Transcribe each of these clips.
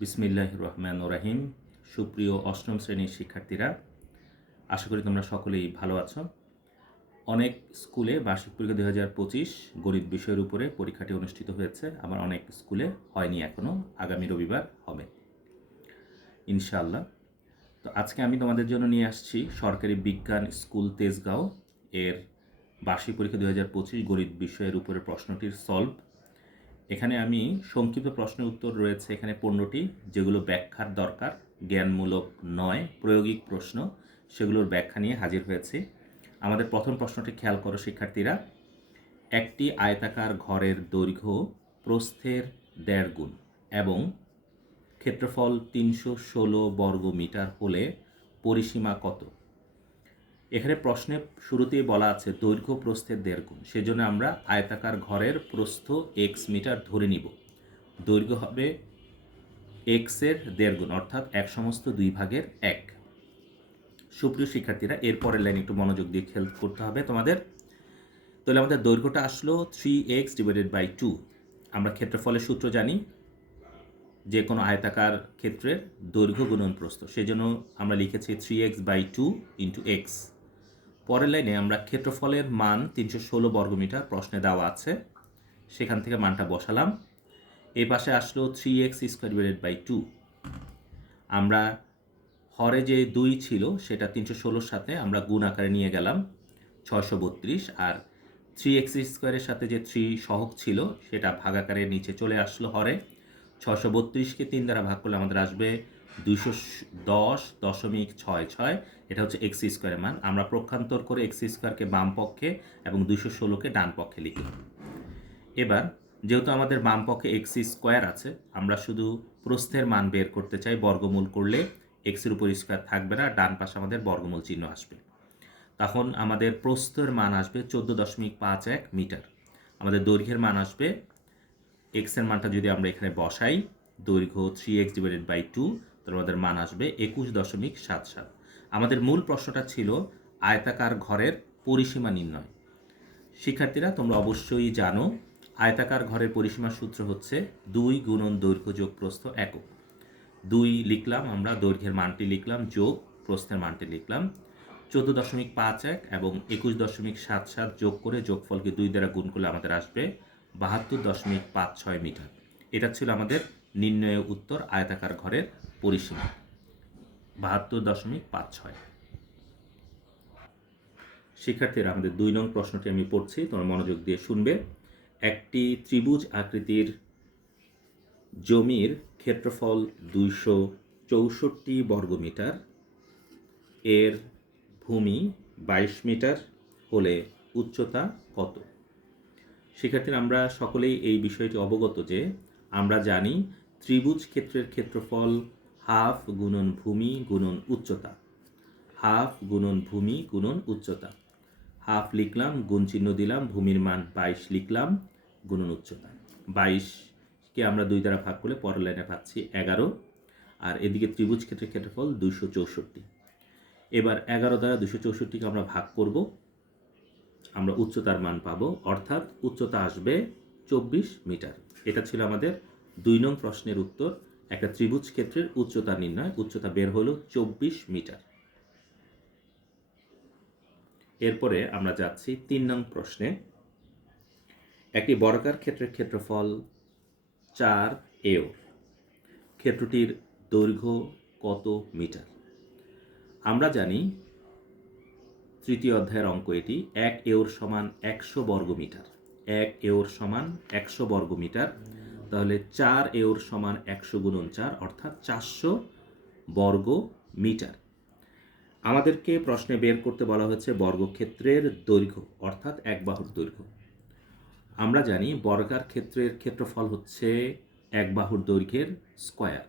বিসমিল্লাহির রহমানির রহিম। সুপ্রিয় অষ্টম শ্রেণীর শিক্ষার্থীরা, আশা করি তোমরা সকলেই ভালো আছো। অনেক স্কুলে বার্ষিক পরীক্ষা 2025 গণিত বিষয়ের উপরে পরীক্ষাটি অনুষ্ঠিত হয়েছে, আবার অনেক স্কুলে হয়নি, এখনও আগামী রবিবার হবে ইনশাআল্লাহ। তো আজকে আমি তোমাদের জন্য নিয়ে আসছি সরকারি বিজ্ঞান স্কুল তেজগাঁও এর বার্ষিক পরীক্ষা 2025 গণিত বিষয়ের উপরে প্রশ্নটির সলভ। এখানে আমি সংক্ষিপ্ত প্রশ্নের উত্তর রয়েছে এখানে 15টি, যেগুলো ব্যাখ্যার দরকার, জ্ঞানমূলক নয়, প্রায়োগিক প্রশ্ন, সেগুলোর ব্যাখ্যা নিয়ে হাজির হয়েছি। আমাদের প্রথম প্রশ্নটি খেয়াল করো শিক্ষার্থীরা। একটি আয়তাকার ঘরের দৈর্ঘ্য প্রস্থের 1.5 গুণ এবং ক্ষেত্রফল 316 বর্গ মিটার হলে পরিসীমা কত? এখানে প্রশ্নে শুরুতেই বলা আছে দৈর্ঘ্য প্রস্থের 1.5 গুণ, সেজন্য আমরা আয়তাকার ঘরের প্রস্থ x মিটার ধরে নিব। দৈর্ঘ্য হবে x এর 1.5 গুণ, অর্থাৎ 1/2 সুপ্রিয় শিক্ষার্থীরা, এরপরের লাইন একটু মনোযোগ দিয়ে খেয়াল করতে হবে তোমাদের। তাহলে আমাদের দৈর্ঘ্যটা আসলো 3x/2। আমরা ক্ষেত্রফলের সূত্র জানি, যে কোনো আয়তাকার ক্ষেত্রের দৈর্ঘ্য গুণন প্রস্থ, সেজন্য আমরা লিখেছি 3x/2 × x। পরের লাইনে আমরা ক্ষেত্রফলের মান 316 বর্গমিটার প্রশ্নে দেওয়া আছে, সেখান থেকে মানটা বসালাম। এই পাশে আসলো 3x²/2। আমরা হরে যে 2 ছিল সেটা 316-র সাথে আমরা গুণ আকারে নিয়ে গেলাম 632, আর 3x² সাথে যে 3 সহগ ছিল সেটা ভাগ আকারে নিচে চলে আসলো হরে। 632কে 3 দ্বারা ভাগ করলে আমাদের আসবে 210.66। এটা হচ্ছে x² মান। আমরা পক্ষান্তর করে x² বাম পক্ষে এবং 216কে ডান পক্ষে লিখলাম। এবার যেহেতু আমাদের বাম পক্ষে x² আছে, আমরা শুধু প্রস্থের মান বের করতে চাই। বর্গমূল করলে x-এর উপর স্কোয়ার থাকবে না, ডান পাশে আমাদের বর্গমূল চিহ্ন আসবে। তখন আমাদের প্রস্থের মান আসবে 14.51 মিটার। আমাদের দৈর্ঘ্যের মান আসবে, x-এর মানটা যদি আমরা এখানে বসাই, দৈর্ঘ্য 3x/2, তাহলে আমাদের মান আসবে 21.77। আমাদের মূল প্রশ্নটা ছিল আয়তাকার ঘরের পরিসীমা নির্ণয়। শিক্ষার্থীরা, তোমরা অবশ্যই জানো আয়তাকার ঘরের পরিসীমার সূত্র হচ্ছে 2 গুণন দৈর্ঘ্য যোগ প্রস্থ একক। 2 লিখলাম, আমরা দৈর্ঘ্যের মানটি লিখলাম, যোগ প্রস্থের মানটি লিখলাম। 14.51 এবং 21.77 যোগ করে যোগফলকে 2 দ্বারা গুণ করলে আমাদের আসবে 72.56 মিটার। এটা ছিল আমাদের নির্ণয় উত্তর, আয়তাকার ঘরের পরিসীমা 72.56। শিক্ষার্থীরা, আমাদের 2 নং প্রশ্নটি আমি পড়ছি, তোমরা মনোযোগ দিয়ে শুনবে। একটি ত্রিভুজ আকৃতির জমির ক্ষেত্রফল 264 বর্গমিটার, এর ভূমি 22 মিটার হলে উচ্চতা কত? শিক্ষার্থীরা, আমরা সকলেই এই বিষয়টি অবগত যে আমরা জানি ত্রিভুজ ক্ষেত্রের ক্ষেত্রফল হাফ গুণন ভূমি গুণন উচ্চতা। হাফ গুণন ভূমি গুণন উচ্চতা। হাফ লিখলাম, গুণ চিহ্ন দিলাম, ভূমির মান 22 লিখলাম, গুণন উচ্চতা। 22কে আমরা 2 দ্বারা ভাগ করলে পরের লাইনে পাচ্ছি 11, আর এদিকে ত্রিভুজ ক্ষেত্রের ক্ষেত্রফল 264। এবার 11 দ্বারা 264কে আমরা ভাগ করব, আমরা উচ্চতার মান পাবো, অর্থাৎ উচ্চতা আসবে 24 মিটার। এটা ছিল আমাদের 2 নং প্রশ্নের উত্তর। একটা ত্রিভুজ ক্ষেত্রের উচ্চতা নির্ণয়, উচ্চতা বের হলো 24 মিটার। এরপরে আমরা যাচ্ছি 3 নং প্রশ্নে। একটি বর্গাকার ক্ষেত্রের ক্ষেত্রফল 4 এও, ক্ষেত্রটির দৈর্ঘ্য কত মিটার? আমরা জানি তৃতীয় অধ্যায়ের অঙ্ক এটি, 1 এওর সমান 100 বর্গমিটার। 1 এওর সমান 100 বর্গমিটার, তাহলে 4 এওর সমান 100 গুণন 4, অর্থাৎ 400 বর্গ মিটার। আমাদেরকে প্রশ্নে বের করতে বলা হয়েছে বর্গক্ষেত্রের দৈর্ঘ্য, অর্থাৎ এক বাহুর দৈর্ঘ্য। আমরা জানি বর্গাকার ক্ষেত্রের ক্ষেত্রফল হচ্ছে এক বাহুর দৈর্ঘ্যের স্কয়ার।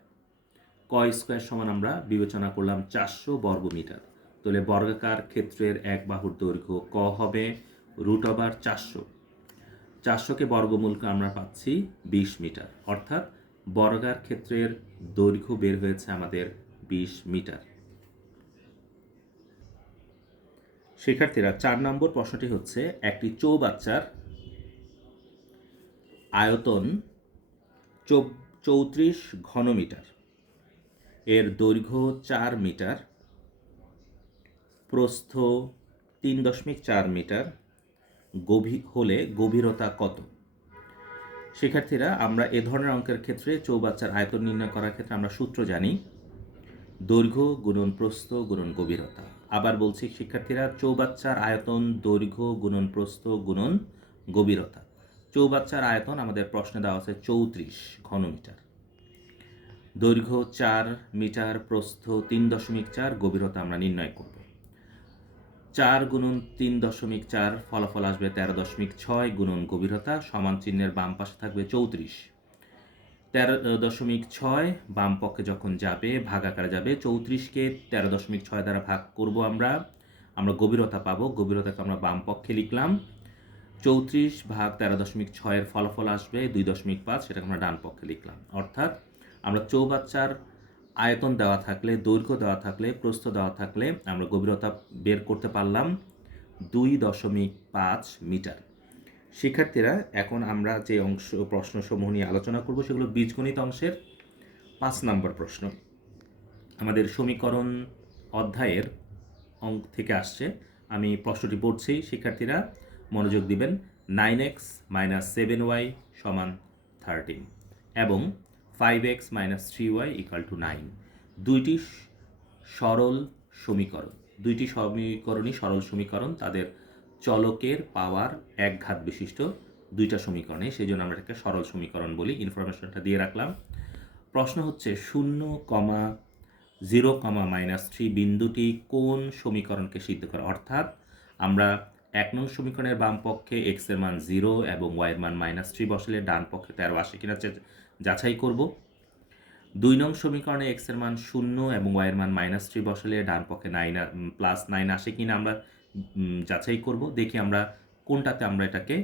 ক স্কয়ার সমান আমরা বিবেচনা করলাম 400 বর্গমিটার। তাহলে বর্গাকার ক্ষেত্রের এক বাহুর দৈর্ঘ্য ক হবে √400। 400কে বর্গমূল করে আমরা পাচ্ছি 20 মিটার, অর্থাৎ বর্গাকার ক্ষেত্রের দৈর্ঘ্য বের হয়েছে আমাদের 20 মিটার। শিক্ষার্থীরা, 4 নম্বর প্রশ্নটি হচ্ছে একটি চৌবাচ্চার আয়তন 34 ঘনমিটার এর দৈর্ঘ্য 4 মিটার, প্রস্থ 3.4 মিটার হলে গভীরতা কত? শিক্ষার্থীরা, আমরা এ ধরনের অঙ্কের ক্ষেত্রে চৌবাচ্চার আয়তন নির্ণয় করার ক্ষেত্রে আমরা সূত্র জানি, দৈর্ঘ্য গুণন প্রস্থ গুণন গভীরতা। আবার বলছি শিক্ষার্থীরা, চৌবাচ্চার আয়তন দৈর্ঘ্য গুণন প্রস্থ গুণন গভীরতা। চৌবাচ্চার আয়তন আমাদের প্রশ্নে দেওয়া আছে 34 ঘনমিটার, দৈর্ঘ্য 4 মিটার, প্রস্থ 3.4, গভীরতা আমরা নির্ণয় করব। 4 গুণন 3.4, ফলাফল আসবে 13.6 গুণন গভীরতা, সমান চিহ্নের বাম পাশে থাকবে 34। 13.6 বাম পক্ষে যখন যাবে ভাগাকারে যাবে, 34কে 13.6 দ্বারা ভাগ করব আমরা গভীরতা পাবো। গভীরতাকে আমরা বাম পক্ষে লিখলাম, 34 ভাগ 13.6 এর ফলাফল আসবে 2.5, সেটাকে আমরা ডান পক্ষে লিখলাম। অর্থাৎ আমরা চৌবাচ্চার আয়তন দেওয়া থাকলে, দৈর্ঘ্য দেওয়া থাকলে, প্রস্থ দেওয়া থাকলে আমরা গভীরতা বের করতে পারলাম 2.5 মিটার। শিক্ষার্থীরা, এখন আমরা যে প্রশ্নসমূহ নিয়ে আলোচনা করব সেগুলো বীজগণিত অংশের 5 নম্বর প্রশ্ন। আমাদের সমীকরণ অধ্যায়ের অঙ্ক থেকে আসছে। আমি প্রশ্নটি পড়ছি, শিক্ষার্থীরা মনোযোগ দিবেন। 9x - 7y = 13 এবং 5x - 3y = 9 দুইটি সরল সমীকরণ। দুইটি সমীকরণই সরল সমীকরণ, তাদের চলকের পাওয়ার 1 ঘাত বিশিষ্ট দুইটা সমীকরণে, সেই জন্য আমরা এটাকে সরল সমীকরণ বলি। ইনফরমেশনটা দিয়ে রাখলাম। প্রশ্ন হচ্ছে 0,0,-3 বিন্দুটি কোন সমীকরণকে সিদ্ধ করে? অর্থাৎ আমরা 1 নং সমীকরণের বাম পক্ষে x এর মান 0 এবং y এর মান -3 বসালে ডান পক্ষে 13 আসে কিনা যাচাই করব। 2 নং সমীকরণে x এর মান 0 এবং y এর মান -3 বসালে ডান পক্ষে +9 আসে কিনা আমরা যাচাই করব। দেখি আমরা কোনটাতে আমরা এটাকে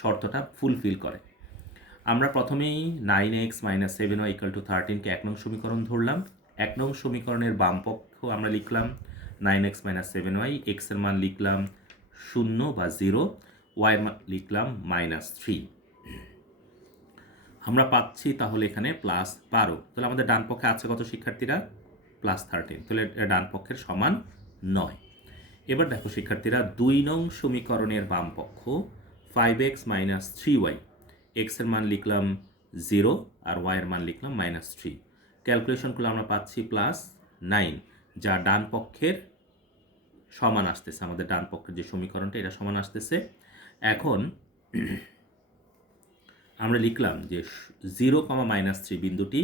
শর্তটা ফুলফিল করে। আমরা প্রথমেই 9x - 7y = 13 কে 1 নং সমীকরণ ধরলাম। 1 নং সমীকরণের বাম পক্ষ আমরা লিখলাম 9x - 7y, x এর মান লিখলাম 0 বা 0, y এর মান লিখলাম -3। আমরা পাচ্ছি তাহলে এখানে +12। তাহলে আমাদের ডান পক্ষে আছে কত শিক্ষার্থীরা? +13। তাহলে ডান পক্ষের সমান 9। এবার দেখো শিক্ষার্থীরা, 2 নং সমীকরণের বাম পক্ষ 5x - 3y, x এর মান লিখলাম 0 আর y এর মান লিখলাম -3। ক্যালকুলেশন করলে আমরা পাচ্ছি +9, যা ডান পক্ষের সমান আসতেছে। আমাদের ডান পক্ষের যে সমীকরণটা, এটা সমান আসতেছে। এখন আমরা লিখলাম যে 0, বিন্দুটি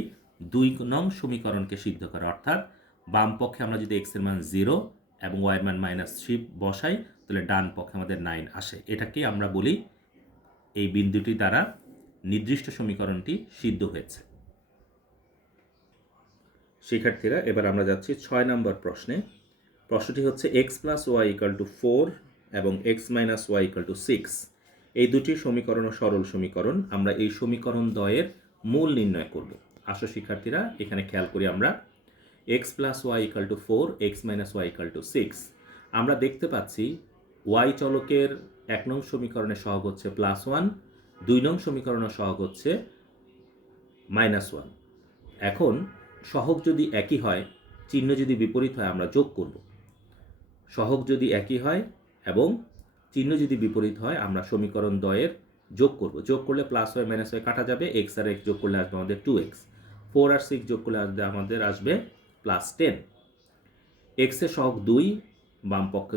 2 নং সমীকরণকে সিদ্ধ করে। অর্থাৎ বাম পক্ষে আমরা যদি x এর মান 0 এবং y এর মান -3 বসাই, তাহলে ডান পক্ষে আমাদের 9 আসে। এটাকেই আমরা বলি এই বিন্দুটি দ্বারা নির্দিষ্ট সমীকরণটি সিদ্ধ হয়েছে। শিক্ষার্থীরা, এবার আমরা যাচ্ছি 6 নম্বর প্রশ্নে। প্রশ্নটি হচ্ছে x + y = 4 এবং x - y = 6। এই দুটি সমীকরণ ও সরল সমীকরণ। আমরা এই সমীকরণ দ্বয়ের মূল নির্ণয় করব। আসো শিক্ষার্থীরা, এখানে খেয়াল করি আমরা। x + y = 4, x - y = 6। আমরা দেখতে পাচ্ছি y চলকের 1 নং সমীকরণের সহগ হচ্ছে +1, 2 নং সমীকরণের সহগ হচ্ছে -1। এখন সহগ যদি একই হয়, চিহ্ন যদি বিপরীত হয়, আমরা যোগ করব। সহগ যদি একই হয় এবং চিহ্ন যদি বিপরীত হয়, আমরা সমীকরণ দ্বয়ের যোগ করব। যোগ করলে +y - y কাটা যাবে, x আর x যোগ করলে আসবে আমাদের 2x, 4 আর 6 যোগ করলে আমাদের আসবে +10। x এর সহগ 2, বাম পক্ষ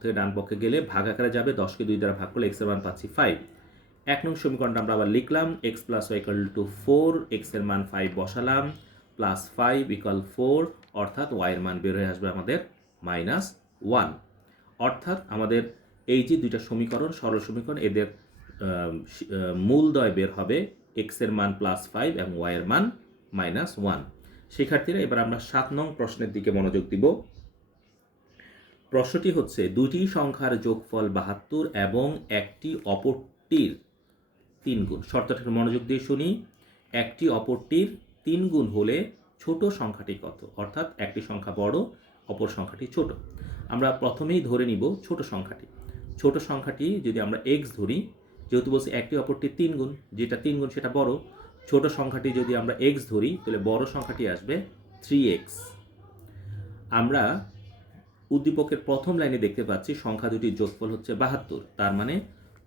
থেকে ডান পক্ষে গেলে ভাগাকারে যাবে, 10কে 2 দ্বারা ভাগ করলে x এর মান পাচ্ছি 5। 1 নং সমীকরণটা আমরা আবার লিখলাম, x + y = 4, x এর মান 5 বসালাম, +5 = 4, অর্থাৎ y এর মান বের হয়ে আসবে আমাদের -1। অর্থাৎ আমাদের এই যে দুইটা সমীকরণ, সরল সমীকরণ, এদের মূলদ্বয় বের হবে x এর মান +5 এবং y এর মান -1। শিক্ষার্থীরা, এবার আমরা 7 নং প্রশ্নের দিকে মনোযোগ দিব। প্রশ্নটি হচ্ছে দুটি সংখ্যার যোগফল 72 এবং একটি অপরটির 3 গুণ। শর্তটাকে মনোযোগ দিয়ে শুনি। একটি অপরটির 3 গুণ হলে ছোট সংখ্যাটি কত? অর্থাৎ একটি সংখ্যা বড়, অপর সংখ্যাটি ছোট। আমরা প্রথমেই ধরে নিব ছোট সংখ্যাটি। ছোট সংখ্যাটি যদি আমরা x ধরি, যেহেতু বলছি একটি অপরটির 3 গুণ, যেটা 3 গুণ সেটা বড়, ছোট সংখ্যাটি যদি আমরা x ধরি তাহলে বড় সংখ্যাটি আসবে 3x। আমরা উদ্দীপকের প্রথম লাইনে দেখতে পাচ্ছি সংখ্যা দুটির যোগফল হচ্ছে 72, তার মানে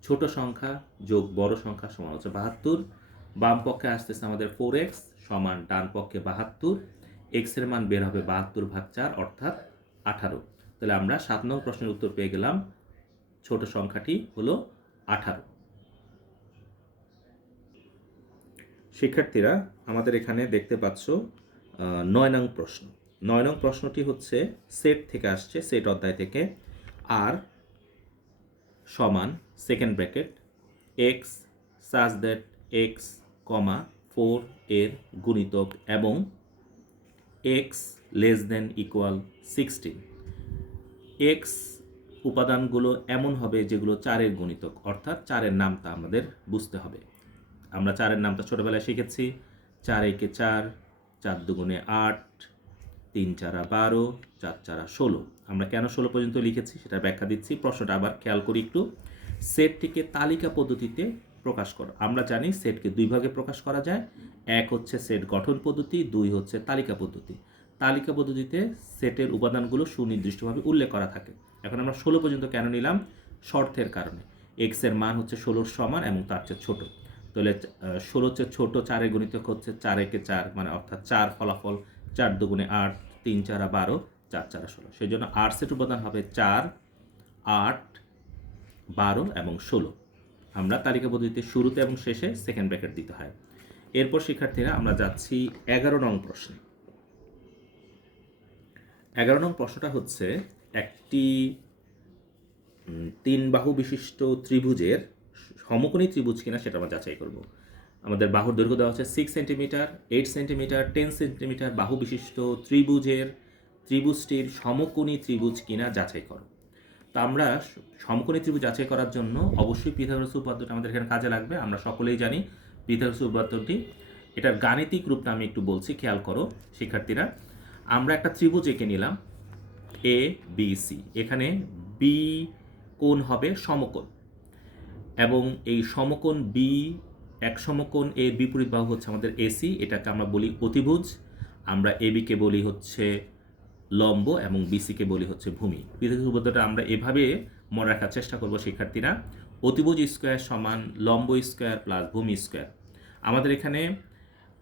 ছোট সংখ্যা যোগ বড় সংখ্যা সমান হচ্ছে 72। বাম পক্ষে আসতেছে আমাদের 4x সমান ডান পক্ষে 72, x এর মান বের হবে 72/4 অর্থাৎ 18। তাহলে আমরা 7 নং প্রশ্নের উত্তর পেয়ে গেলাম, ছোট সংখ্যাটি হলো 18। শিক্ষার্থীরা আমাদের এখানে দেখতে পাচ্ছ 9 নং প্রশ্ন। 9 নং প্রশ্নটি হচ্ছে সেট থেকে আসছে, সেট অধ্যায় থেকে। আর সমান second bracket x such that x, 4 এর গুণিতক এবং x less than equal 16। X উপাদানগুলো এমন হবে যেগুলো 4-এর গুণিতক, অর্থাৎ 4-এর নামটা আমাদের বুঝতে হবে। আমরা 4-এর নামটা ছোটোবেলায় শিখেছি, 4 একে 4, 4 দুগুণে 8, 3 4 12, 4 4 16। আমরা কেন 16 পর্যন্ত লিখেছি সেটা ব্যাখ্যা দিচ্ছি। প্রশ্নটা আবার খেয়াল করি একটু। সেটটিকে তালিকা পদ্ধতিতে প্রকাশ করো। আমরা জানি সেটকে দুই ভাগে প্রকাশ করা যায়, এক হচ্ছে সেট গঠন পদ্ধতি, দুই হচ্ছে তালিকা পদ্ধতি। তালিকা পদ্ধতিতে সেটের উপাদানগুলো সুনির্দিষ্টভাবে উল্লেখ করা থাকে। এখন আমরা 16 পর্যন্ত কেন নিলাম? শর্তের কারণে। এক্স এর মান হচ্ছে 16-র সমান এবং তার চেয়ে ছোট। তাহলে 16 হচ্ছে ছোট, 4-এর গুণিতক হচ্ছে 4 একে 4, মানে অর্থাৎ 4 ফলাফল, 4 দুগুণে 8, 3 4 12, 4 4 16। সেই জন্য আর সেট উপাদান হবে 4, 8, 12 এবং 16। আমরা তালিকা পদ্ধতিতে শুরুতে এবং শেষে সেকেন্ড ব্র্যাকেট দিতে হয়। এরপর শিক্ষার্থীরা আমরা যাচ্ছি 11 নং প্রশ্নে। 11 নং প্রশ্নটা হচ্ছে একটি 3 বাহু বিশিষ্ট ত্রিভুজের সমকোণী ত্রিভুজ কিনা সেটা আমরা যাচাই করব। আমাদের বাহুর দৈর্ঘ্য দেওয়া হচ্ছে 6 সেন্টিমিটার, 8 সেন্টিমিটার, 10 সেন্টিমিটার বাহু বিশিষ্ট ত্রিভুজটির সমকোণী ত্রিভুজ কিনা যাচাই করো। তো আমরা সমকোণী ত্রিভুজ যাচাই করার জন্য অবশ্যই পিথাগোরাস উপপাদ্যটা আমাদের এখানে কাজে লাগবে। আমরা সকলেই জানি পিথাগোরাস উপপাদ্যটি। এটার গাণিতিক রূপটা আমি একটু বলছি, খেয়াল করো শিক্ষার্থীরা। আমরা একটা ত্রিভুজ এঁকে নিলাম এ বি সি। এখানে বি কোণ হবে সমকোণ এবং এই সমকোণ বি, এক সমকোণ এর বিপরীত বাহু হচ্ছে আমাদের এসি, এটাকে আমরা বলি অতিভুজ। আমরা এবিকে বলি হচ্ছে লম্ব এবং বিসিকে বলি হচ্ছে ভূমি। পিথাগোরাস উপপাদ্যটা আমরা এভাবে মনে রাখার চেষ্টা করব শিক্ষার্থীরা। অতিভুজ স্কোয়ার সমান লম্ব স্কোয়ার প্লাস ভূমি স্কোয়ার। আমাদের এখানে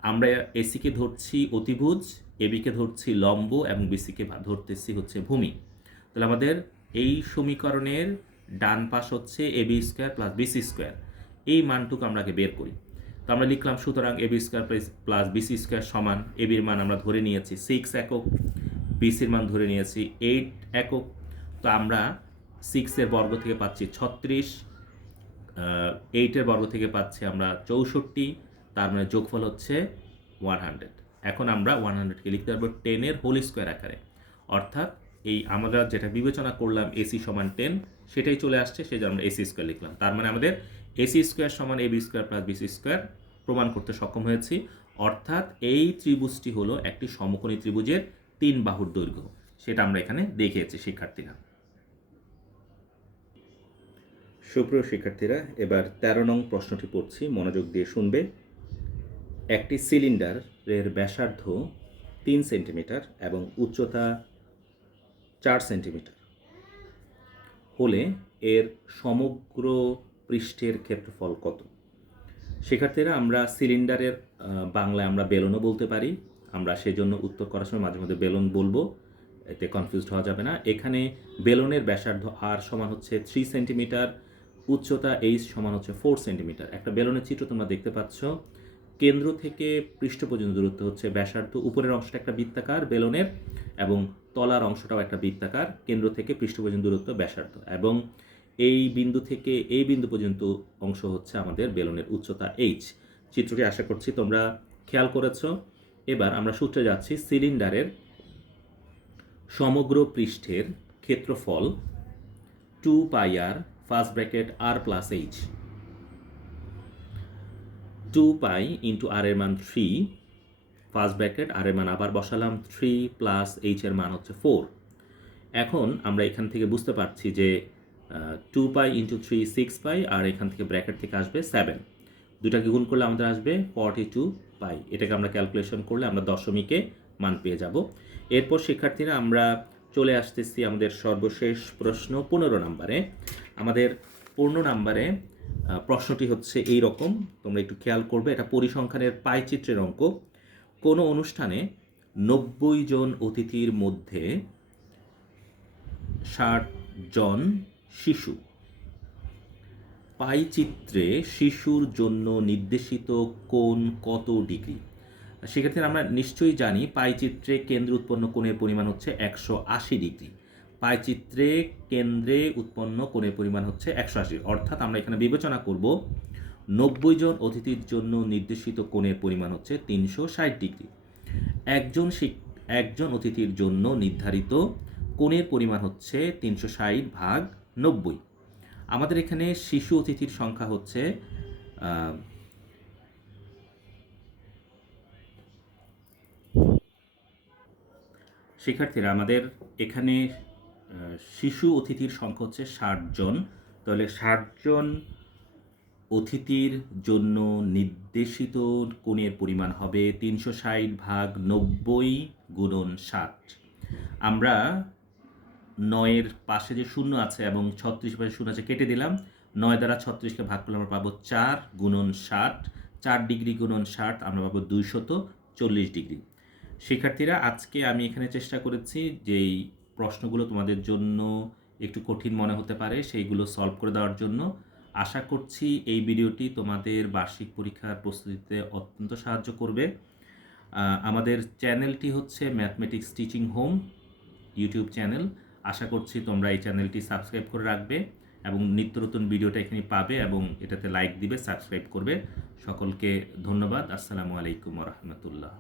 আমরা এসিকে ধরছি অতিভুজ, এবিকে ধরছি লম্ব এবং বিসিকে ধরতেছি হচ্ছে ভূমি। তাহলে আমাদের এই সমীকরণের ডান পাশ হচ্ছে AB square plus BC square. এই মানটুকু আমরা আগে বের করি। তো আমরা লিখলাম সুতরাং AB square plus BC square সমান, এবির মান আমরা ধরে নিয়েছি 6 একক, বিসির মান ধরে নিয়েছি 8 একক। তো আমরা 6-এর বর্গ থেকে পাচ্ছি 36, 8-এর বর্গ থেকে পাচ্ছি আমরা 64, তার মানে যোগফল হচ্ছে 100। এখন আমরা 100কে লিখতে পারবো 10-এর হোল স্কোয়ার আকারে, অর্থাৎ এই আমরা যেটা বিবেচনা করলাম এসি সমান 10 সেটাই চলে আসছে, সেই জন্য আমরা এসি স্কোয়ার লিখলাম। তার মানে আমাদের এসি স্কোয়ার সমান AB square plus BC square প্রমাণ করতে সক্ষম হয়েছি। অর্থাৎ এই ত্রিভুজটি হলো একটি সমকোণী ত্রিভুজের 3 বাহুর দৈর্ঘ্য, সেটা আমরা এখানে দেখিয়েছি শিক্ষার্থীরা। সুপ্রিয় শিক্ষার্থীরা, এবার 13 নং প্রশ্নটি পড়ছি, মনোযোগ দিয়ে শুনবে। একটি সিলিন্ডারের ব্যাসার্ধ 3 সেন্টিমিটার এবং উচ্চতা 4 সেন্টিমিটার হলে এর সমগ্র পৃষ্ঠের ক্ষেত্রফল কত? শিক্ষার্থীরা, আমরা সিলিন্ডারের বাংলায় আমরা বেলনও বলতে পারি। আমরা সেজন্য উত্তর করার সময় মাঝে মধ্যে বেলন বলবো, এতে কনফিউজড হওয়া যাবে না। এখানে বেলনের ব্যাসার্ধ আর সমান হচ্ছে 3 সেন্টিমিটার, উচ্চতা এইচ সমান হচ্ছে 4 সেন্টিমিটার। একটা বেলনের চিত্র তোমরা দেখতে পাচ্ছ। কেন্দ্র থেকে পৃষ্ঠ পর্যন্ত দূরত্ব হচ্ছে ব্যাসার্ধ। উপরের অংশটা একটা বৃত্তাকার বেলনের এবং তলার অংশটাও একটা বৃত্তাকার। কেন্দ্র থেকে পৃষ্ঠ পর্যন্ত দূরত্ব ব্যাসার্ধ এবং এই বিন্দু থেকে এই বিন্দু পর্যন্ত অংশ হচ্ছে আমাদের বেলনের উচ্চতা এইচ। চিত্রটি আশা করছি তোমরা খেয়াল করেছ। এবার আমরা সূত্রে যাচ্ছি। সিলিন্ডারের সমগ্র পৃষ্ঠের ক্ষেত্রফল 2 পাই আর ফার্স্ট ব্র্যাকেট আর প্লাস এইচ, 2 পাই ইন্টু আর এর মান 3 ফার্স্ট ব্র্যাকেট, আর এর মান আবার বসালাম 3 প্লাস এইচ এর মান হচ্ছে 4। এখন আমরা এখান থেকে বুঝতে পারছি যে 2 পাই ইন্টু 3 6 পাই, আর এখান থেকে ব্র্যাকেট থেকে আসবে 7। দুটাকে গুণ করলে আমাদের আসবে 42 পাই। এটাকে আমরা ক্যালকুলেশন করলে আমরা দশমিকে মান পেয়ে যাব। এরপর শিক্ষার্থীরা আমরা চলে আসতেছি আমাদের সর্বশেষ প্রশ্ন 15 নম্বরে। আমাদের 15 নম্বরে প্রশ্নটি হচ্ছে এই রকম, তোমরা একটু খেয়াল করবে, এটা পরিসংখ্যানের পাই চিত্রের অঙ্ক। কোনো অনুষ্ঠানে 90 জন অতিথির মধ্যে 60 জন শিশু। পাই চিত্রে শিশুর জন্য নির্দেশিত কোণ কত ডিগ্রি? সেক্ষেত্রে আমরা নিশ্চয়ই জানি পাই চিত্রে কেন্দ্রে উৎপন্ন কোণের পরিমাণ হচ্ছে 180 ডিগ্রি। পাই চিত্রে কেন্দ্রে উৎপন্ন কোণের পরিমাণ হচ্ছে 180, অর্থাৎ আমরা এখানে বিবেচনা করব 90 জন অতিথির জন্য নির্দেশিত কোণের পরিমাণ হচ্ছে 360 ডিগ্রি। একজন অতিথির জন্য নির্ধারিত কোণের পরিমাণ হচ্ছে 360/90। আমাদের এখানে শিশু অতিথির সংখ্যা হচ্ছে শিক্ষার্থীরা আমাদের এখানে শিশু অতিথির সংখ্যা হচ্ছে 60 জন। তাহলে 60 জন অতিথির জন্য নির্দেশিত কোণের পরিমাণ হবে 360/90 গুণন 60। আমরা 9-এর পাশে যে শূন্য আছে এবং 36 পাশে শূন্য আছে কেটে দিলাম। 9 দ্বারা 36কে ভাগ করলে আমরা পাবো 4 গুণন 60। 4 ডিগ্রি গুণন 60 আমরা পাবো 240 ডিগ্রি। শিক্ষার্থীরা আজকে আমি এখানে চেষ্টা করেছি যেই প্রশ্নগুলো তোমাদের জন্য একটু কঠিন মনে হতে পারে সেইগুলো সলভ করে দেওয়ার জন্য। আশা করছি এই ভিডিওটি তোমাদের বার্ষিক পরীক্ষার প্রস্তুতিতে অত্যন্ত সাহায্য করবে। আমাদের চ্যানেলটি হচ্ছে mathematics teaching home YouTube channel. আশা করছি তোমরা এই চ্যানেলটি সাবস্ক্রাইব করে রাখবে এবং নিত্য নতুন ভিডিওটা এখানে পাবে এবং এটাতে লাইক দিবে, সাবস্ক্রাইব করবে। সকলকে ধন্যবাদ। আসসালামু আলাইকুম ওয়া রাহমাতুল্লাহ।